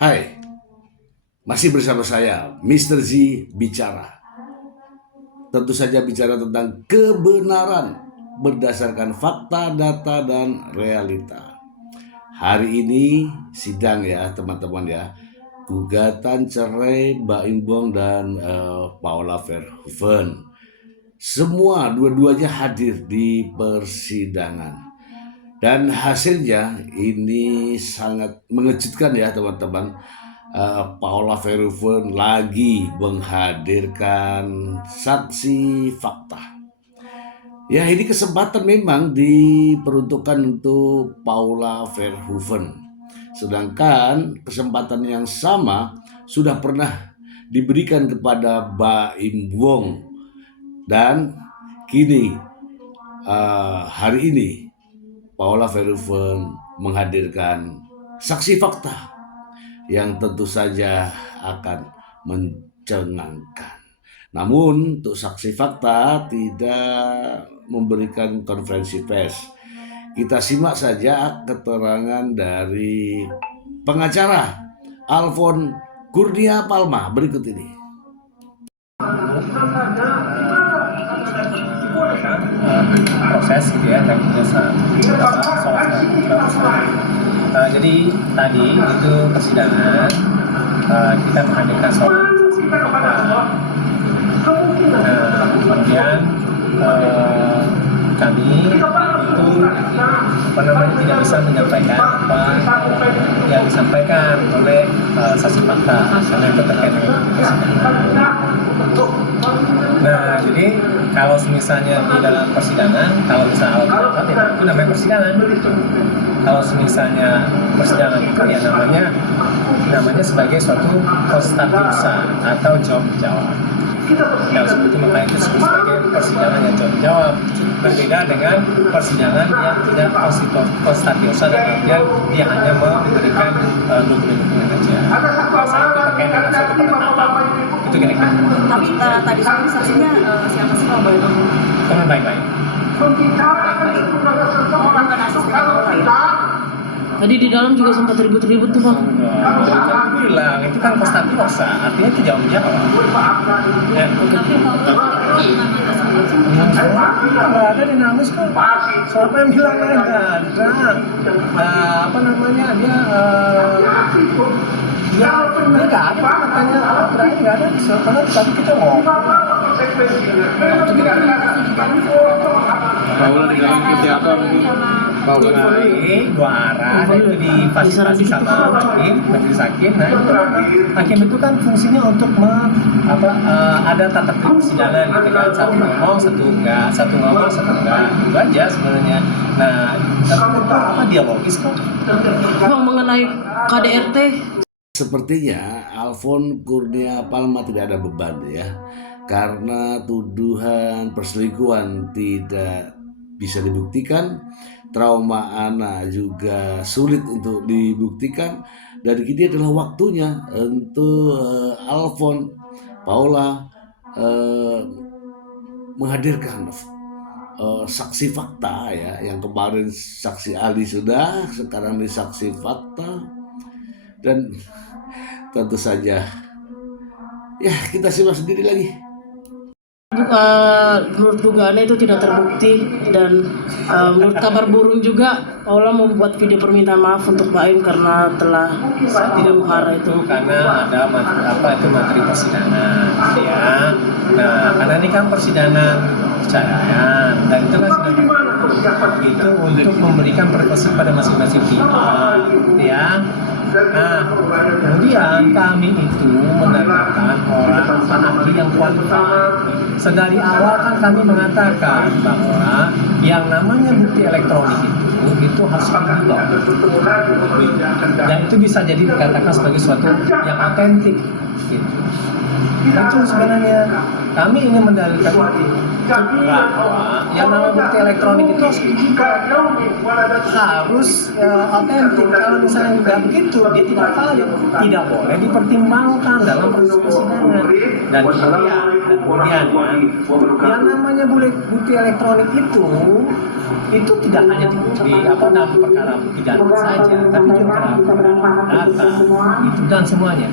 Hai, masih bersama saya, Mr. Z bicara. Tentu saja bicara tentang kebenaran berdasarkan fakta, data, dan realita. Hari ini sidang ya teman-teman ya. Gugatan cerai Baim Bong dan Paula Verhoeven. Semua dua-duanya hadir di persidangan. Dan hasilnya ini sangat mengejutkan ya teman-teman. Paula Verhoeven lagi menghadirkan saksi fakta. Ya ini kesempatan memang diperuntukkan untuk Paula Verhoeven. Sedangkan kesempatan yang sama sudah pernah diberikan kepada Baim Wong. Dan kini hari ini Paula Verhoeven menghadirkan saksi fakta yang tentu saja akan mencengangkan. Namun untuk saksi fakta tidak memberikan konferensi pers. Kita simak saja keterangan dari pengacara Alfon Kurnia Palma berikut ini. Proses gitu ya, dan jadi tadi itu persidangan kita menghadirkan soal kemudian kami itu tidak bisa menyampaikan apa yang disampaikan oleh saksi fakta karena itu terkait dengan persidangan. Nah, jadi kalau misalnya di dalam persidangan, kalau misalnya itu namanya persidangan. Kalau misalnya persidangan itu ya namanya sebagai suatu konstatiusa atau jawab-jawab. Kalau seperti itu makanya itu disebut sebagai persidangan yang jawab-jawab. Berbeda dengan persidangan yang tidak konstatiusa dan kemudian dia hanya memberikan dokumen saja. Saya itu terkait dengan suatu penetapan. Itu kira-kira. Tapi tadi sore saksinya siapa sih kalau boleh tahu? Teman baik-baik. Bukan asisten Paula ya? Tadi di dalam juga sempat ribut-ribut tuh, Bang. Kan bilang itu kan konstatiusa, artinya itu jawab-jawab. Ya. Tapi Nggak ada dinamis kan. Siapa yang bilang nggak ada? Apa namanya dia nggak ada katanya terakhir nggak ada karena tadi kita ngomong. Paula di dalam teater Paula Ini dua arah itu difasilitasi sama majelis hakim. Nah itu hakim itu kan fungsinya untuk ada tata tertib persidangan gitu kan, satu ngomong satu enggak, satu ngomong satu enggak, itu aja sebenarnya. Nah tapi itu apa dialogis kok. Bang, mengenai KDRT, Sepertinya Alfon Kurnia Palma tidak ada beban ya, karena tuduhan perselingkuhan tidak bisa dibuktikan, trauma anak juga sulit untuk dibuktikan, dan kini adalah waktunya untuk Alfon Paula menghadirkan saksi fakta ya, yang kemarin saksi ahli sudah, sekarang ini saksi fakta. Dan tentu saja ya kita simak sendiri lagi. menurut dugaannya itu tidak terbukti, dan menurut kabar burung juga Paula membuat video permintaan maaf untuk Baim karena telah tidak hara itu. Karena ada materi persidangan ya. Nah karena ini kan persidangan perceraian dan itu kan itu untuk memberikan privasi pada masing-masing pihak ya. Nah kemudian kami itu mendatangkan orang ahli yang kualified. Sedari awal kan kami mengatakan bahwa yang namanya bukti elektronik itu harus diblok, dan itu bisa jadi dikatakan sebagai suatu yang otentik gitu. Itu sebenarnya kami ingin mendalilkan bahwa yang namanya bukti elektronik itu harus otentik. Kalau misalnya tidak begitu, dia tidak valid, tidak boleh dipertimbangkan dalam proses persidangan. Dan kemudian dan kemudian ya, yang namanya bukti elektronik itu tidak hanya di apa dalam perkara pidana saja, tapi juga dalam data itu dan semuanya.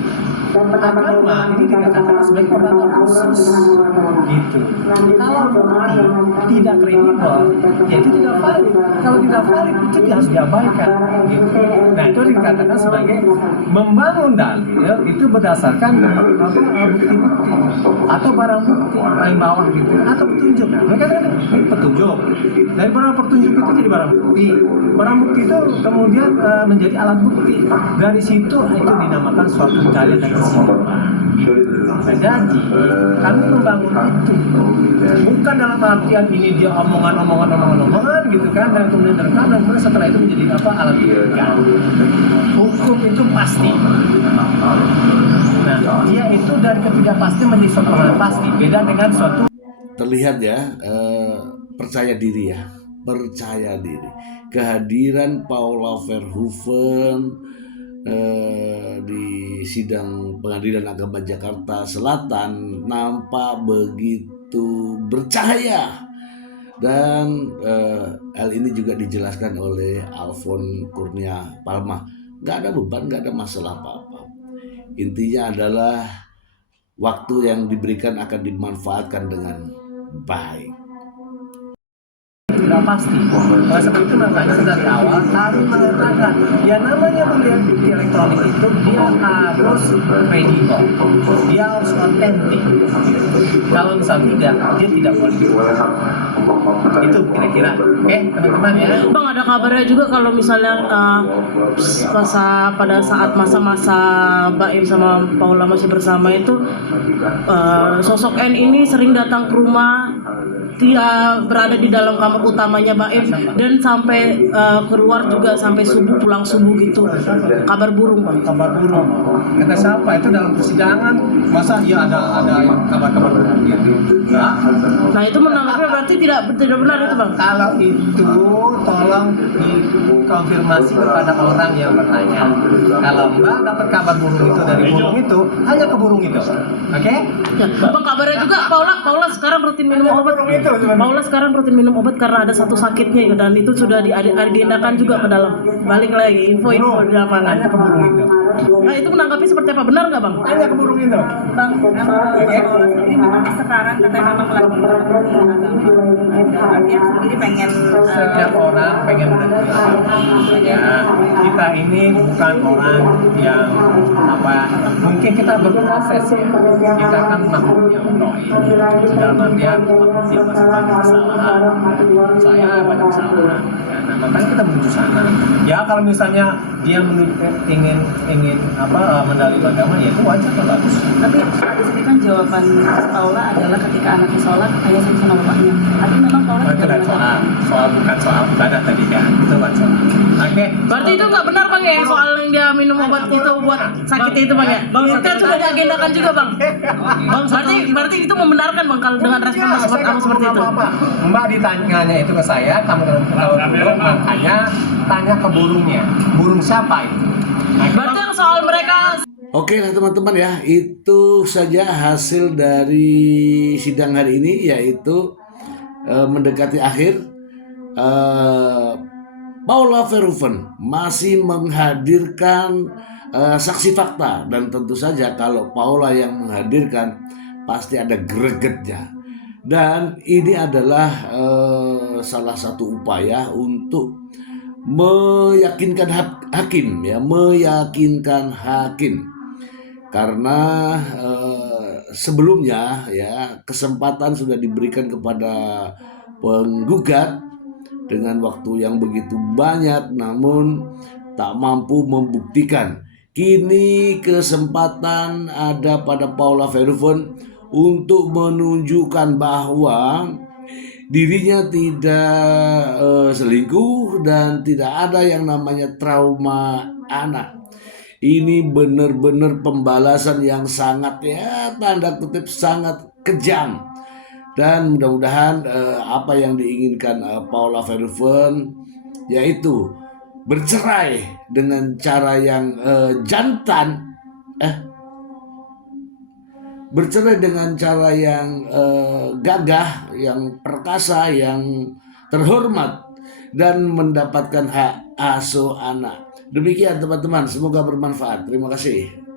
Agama ini dikatakan sebagai perkara khusus gitu. Kalau bukti tidak kredibel, ya itu tidak valid. Kalau tidak valid itu harus diabaikan. Gitu. Nah itu dikatakan sebagai membangun dalil itu berdasarkan bukti-bukti atau barang bukti paling bawah gitu atau petunjuk. Nah, mereka katakan ini petunjuk. Dari barang petunjuk itu jadi barang bukti. Barang bukti itu kemudian menjadi alat bukti. Dari situ itu dinamakan suatu dalil dan kesimpulan. Nah, jadi kami membangun itu bukan dalam artian ini dia omongan gitu kan dan kemudian direkam dan kemudian setelah itu menjadi apa alat bukti. Hukum itu pasti. Nah, dia itu dari ketidakpastian menjadi suatu hal pasti. Beda dengan suatu Terlihat ya, percaya diri ya, percaya diri. Kehadiran Paula Verhoeven di sidang Pengadilan Agama Jakarta Selatan nampak begitu bercahaya, dan hal ini juga dijelaskan oleh Alfon Kurnia Palma. Nggak ada beban, nggak ada masalah apa-apa. Intinya adalah waktu yang diberikan akan dimanfaatkan dengan baik. tidak pasti. Oleh sebab itu makanya dari awal kami mengatakan ya namanya melihat bukti elektronik itu dia harus kredibel, dia harus otentik. Kalau misalnya tidak, dia tidak boleh. Itu kira-kira. Oke, teman-teman ya. Bang, ada kabarnya juga kalau misalnya pada saat masa-masa Baim sama Paula masih bersama itu sosok N ini sering datang ke rumah, dia berada di dalam kamar utamanya Baim dan sampai keluar juga sampai subuh, pulang subuh gitu. Kabar burung, Bang. Kabar burung. Kata siapa itu dalam persidangan? Masa dia ada yang kabar-kabar burung gitu? Nah, Nah, itu menanggapnya berarti tidak benar itu, Bang. kalau itu tolong dikonfirmasi kepada orang yang bertanya. Kalau Mbak dapat kabar burung itu dari burung itu, hanya ke burung itu. Oke? Ya, Bang, kabarnya juga Paula sekarang rutin minum obat. Paula sekarang rutin minum obat karena ada satu sakitnya gitu, dan itu sudah diagendakan juga ke dalam. Balik lagi info di lapangan. Hanya ke burung itu. Nah, itu menanggapi seperti apa? Benar nggak, Bang? Hanya ke burung itu. Bang, ini memang sekarang katanya memang lagi dia sendiri pengen Setiap orang pengen mengerti ya. Kita ini bukan orang yang apa, mungkin kita berproses ya. Kita kan makhluk yang doa. Dalam artian makhluk yang masih banyak kesalahan. Saya banyak kesalahan. Ya, nah, makanya kita menuju sana. Ya kalau misalnya dia ingin apa mendalil agama, ya itu wajar kan, bagus. tapi di sini kan jawaban Paula adalah ketika anaknya sholat hanya sama bapaknya. Tapi memang Paula Itu kan soal bukan soal ibadah tadi kan, itu kan soal. Oke. Berarti itu nggak benar, Bang, ya, yang soal yang dia minum obat itu buat sakit itu, Bang, ya? Bang, itu kan sudah diagendakan juga, Bang. Bang, berarti itu membenarkan, Bang, kalau dengan respon kamu seperti itu. Mbak ditanyanya itu ke saya, kamu kalau burung, makanya tanya ke burungnya. Burung siapa itu? Berarti yang soal mereka. Oke lah teman-teman ya, itu saja hasil dari sidang hari ini, yaitu mendekati akhir. Paula Verhoeven masih menghadirkan saksi fakta, dan tentu saja kalau Paula yang menghadirkan pasti ada gregetnya, dan ini adalah salah satu upaya untuk meyakinkan hakim ya, meyakinkan hakim, karena sebelumnya ya kesempatan sudah diberikan kepada penggugat dengan waktu yang begitu banyak namun tak mampu membuktikan. Kini kesempatan ada pada Paula Verhoeven untuk menunjukkan bahwa dirinya tidak selingkuh dan tidak ada yang namanya trauma anak. Ini benar-benar pembalasan yang sangat ya tanda kutip sangat kejam. Dan mudah-mudahan apa yang diinginkan Paula Verhoeven, yaitu bercerai dengan cara yang jantan, bercerai dengan cara yang gagah, yang perkasa, yang terhormat, dan mendapatkan hak asuh anak. Demikian teman-teman, semoga bermanfaat. Terima kasih.